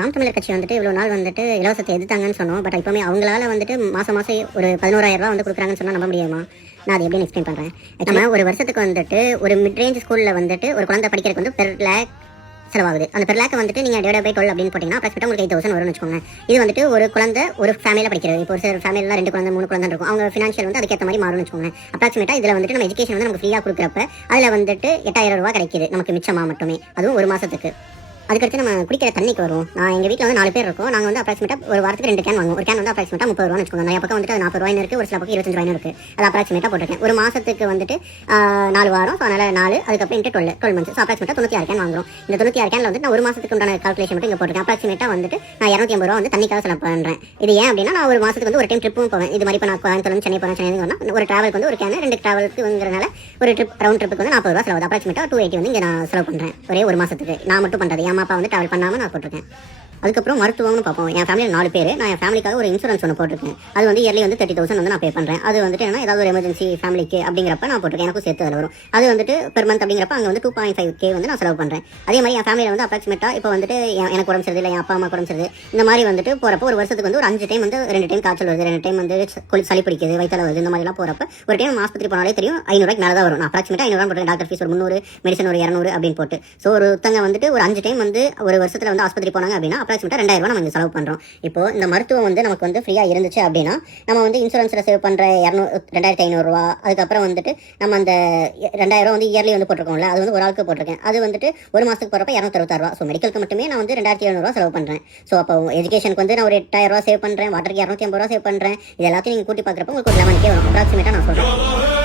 நாம் தமிழர் கட்சி வந்துட்டு இவ்வளோ நாள் வந்துட்டு இலவசத்தை எதிர்த்தாங்கன்னு சொன்னோம். பட் இப்போமே அவங்களால வந்துட்டு மாதம் ஒரு 11,000 ரூபா வந்து கொடுக்குறாங்கன்னு சொன்னால் நம்ப முடியுமா? நான் அதை எப்படி எக்ஸ்பிளைன் பண்ணுறேன். நம்ம ஒரு வருஷத்துக்கு வந்துட்டு ஒரு மிட் ரேஞ்ச் ஸ்கூலில் வந்துட்டு ஒரு குழந்தை படிக்கிறதுக்கு வந்து பெர் லேக் செலவாகுது. அந்த பெர் லேக் வந்துட்டு நீங்கள் டிவைட் பை 12 அப்படின்னு போட்டிங்கன்னா அப்ராக்சிமேட்டாக உங்களுக்கு 8,000 வரும்னு வச்சுக்கோங்க. இது வந்துட்டு ஒரு குழந்தை ஒரு ஃபேமிலியில் படிக்கிறது. இப்போ ஒரு சில ஃபேமிலியில் 2 குழந்தை 3 குழந்தை இருக்கும். அவங்க ஃபினான்ஷியல் வந்து அதுக்கேற்ற மாதிரி மாறும்னு வச்சுக்கோங்க. அப்ராக்சிமேட்டாக இதில் வந்துட்டு நம்ம எஜுகேஷன் வந்து நமக்கு ஃப்ரீயாக கொடுக்குறப்ப அதில் வந்துட்டு 8,000 ரூபா கிடைக்கிது நமக்கு மிச்சமாக மட்டுமே, அதுவும் ஒரு மாதத்துக்கு. அதுக்கடுத்து நம்ம குடிக்கிற தண்ணிக்கு வரும். நான் எங்கள் வீட்டில் வந்து 4 பேர் இருக்கோம். நாங்கள் வந்து அப்ராக்சிமேட்டாக ஒரு வாரத்துக்கு 2 கேன் வாங்குவோம். ஒரு கேன் வந்து அப்ராக்சிமேட்டாக 30 ரூபான்னு வச்சுக்கோங்க. நிறைய பக்கம் வந்துட்டு அது 40 ரூபாய் இருக்குது, ஒரு சில பக்கம் 25 ரூபாய் இருக்குது. அது அப்ராக்சிமேட்டாக போட்டிருக்கேன். ஒரு மாதத்துக்கு வந்துட்டு 4 வாரம். ஸோ அதனால் 4 அதுக்கப்புறம் இன்ட்டு 12 மந்த்ஸ். ஸோ அப்ராக்சிமேட்டாக 96 கேன் வாங்குறோம். இந்த 96 கேனில் வந்து நான் ஒரு மாதத்துக்கு உண்டான கால்குலேஷன் மட்டும் இங்கே போட்டிருக்கேன். அப்ராக்சிமேட்டாக வந்துட்டு நான் 250 ரூபா வந்து தண்ணிக்காக செலவு பண்ணுறேன். இது ஏன் அப்படின்னா நான் ஒரு மாதத்துக்கு வந்து ஒரு டைம் ட்ரிப்பும் போவேன். இது மாதிரி இப்போ நான் கோயம்புத்தூர் சென்னை போகிறேன். சென்னை ஒரு டிராவலுக்கு வந்து ஒரு கேன் 2 டிராவலுக்குங்கிறனால ஒரு ட்ரிப் ரவுண்ட் ட்ரிப்புக்கு வந்து 40 ரூபா செலவு. அப்ராக்சிமேட்டாக 280 வந்து இங்கே நான் செலவு பண்ணுறேன் ஒரே ஒரு மாதத்துக்கு. நான் மட்டும் பண்ணுறது, என் அப்பா வந்து ட்ராவல் பண்ணாமல் நான் போட்டிருக்கேன். அதுக்கப்புறம் மருத்துவம்னு பார்ப்போம். என் ஃபேமிலியில் 4 பேர். நான் என் ஃபேமிலிக்காக ஒரு இன்சூரன்ஸ் ஒன்று போட்டிருக்கேன். அது வந்து இயர்லி வந்து 30,000 வந்து நான் பே பண்ணுறேன். அது வந்துட்டு என்ன ஏதாவது ஒரு எமர்ஜென்சி ஃபேமிலிக்கு அப்படிங்கிறப்ப நான் போட்டிருக்கேன். எனக்கும் சேர்த்து அதில் வரும். அது வந்துட்டு பெர் மந்த் அப்படிங்கிறப்ப அங்கே வந்து 2.5K வந்து நான் செலவு பண்ணுறேன். அதே மாதிரி என் ஃபேமிலியில் வந்து அப்ராக்சிமேட்டாக இப்போ வந்துட்டு எனக்கு உடம்பு சரியில்லை, என் அப்பா அம்மா உடம்பு சரியில்லை, இந்த மாதிரி வந்துட்டு போகிறப்போ ஒரு வருஷத்துக்கு வந்து ஒரு 5 டைம் வந்து 2 டைம் காய்ச்சல் வருது, 2 டைம் வந்து சளி பிடிக்குது, வயிற்றால வருது, இந்த மாதிரிலாம் போகிறப்ப ஒரு டைம் ஆஸ்பத்திரி போனாலே தெரியும் 500 ரூபாய்க்கு மேலே தான் வரும். நான் அப்ராக்சிமேட்டாக 500 போட்டுருக்கேன். டாக்டர் ஃபீஸ் ஒரு 300, மெடிசன் ஒரு 200 அப்படின்னு போட்டு. ஸோ ஒருத்தங்க வந்துட்டு ஒரு 5 டைம் வந்து ஒரு வருஷத்தில் வந்து ஆஸ்பத்திரி போனாங்க அப்படின்னா அப்ராக்சிமேட்டாக 2,000 ரூபா நம்ம செலவு பண்ணுறோம். இப்போ இந்த மருத்துவம் வந்து நமக்கு வந்து ஃப்ரீயாக இருந்துச்சு அப்படின்னா நம்ம வந்து இன்சூரன்ஸில் சேவ் பண்ணுற 2,500 ரூபா, அதுக்கப்புறம் வந்துட்டு நம்ம அந்த 2,000 வந்து இயர்லி வந்து போட்டிருக்கோம்ல, அது வந்து ஒரு ஆளுக்கு போட்டிருக்கேன். அது வந்துட்டு ஒரு மாதத்துக்கு போகிறப்ப 266 ரூபா. ஸோ மெடிக்கலுக்கு மட்டுமே நான் வந்து 2,700 ரூபா செலவு பண்ணுறேன். ஸோ அப்போ எஜுகேஷனுக்கு வந்து நான் ஒரு 8,000 ரூபா சேவ் பண்ணுறேன், வாட்டருக்கு 250 ரூபா சேவ் பண்ணுறேன். இது எல்லாத்தையும் நீங்கள் கூட்டி பார்க்குறப்ப உங்களுக்கு ஒரு 11K வரும் அப்ராக்சிமேட்டாக நான் சொல்கிறேன்.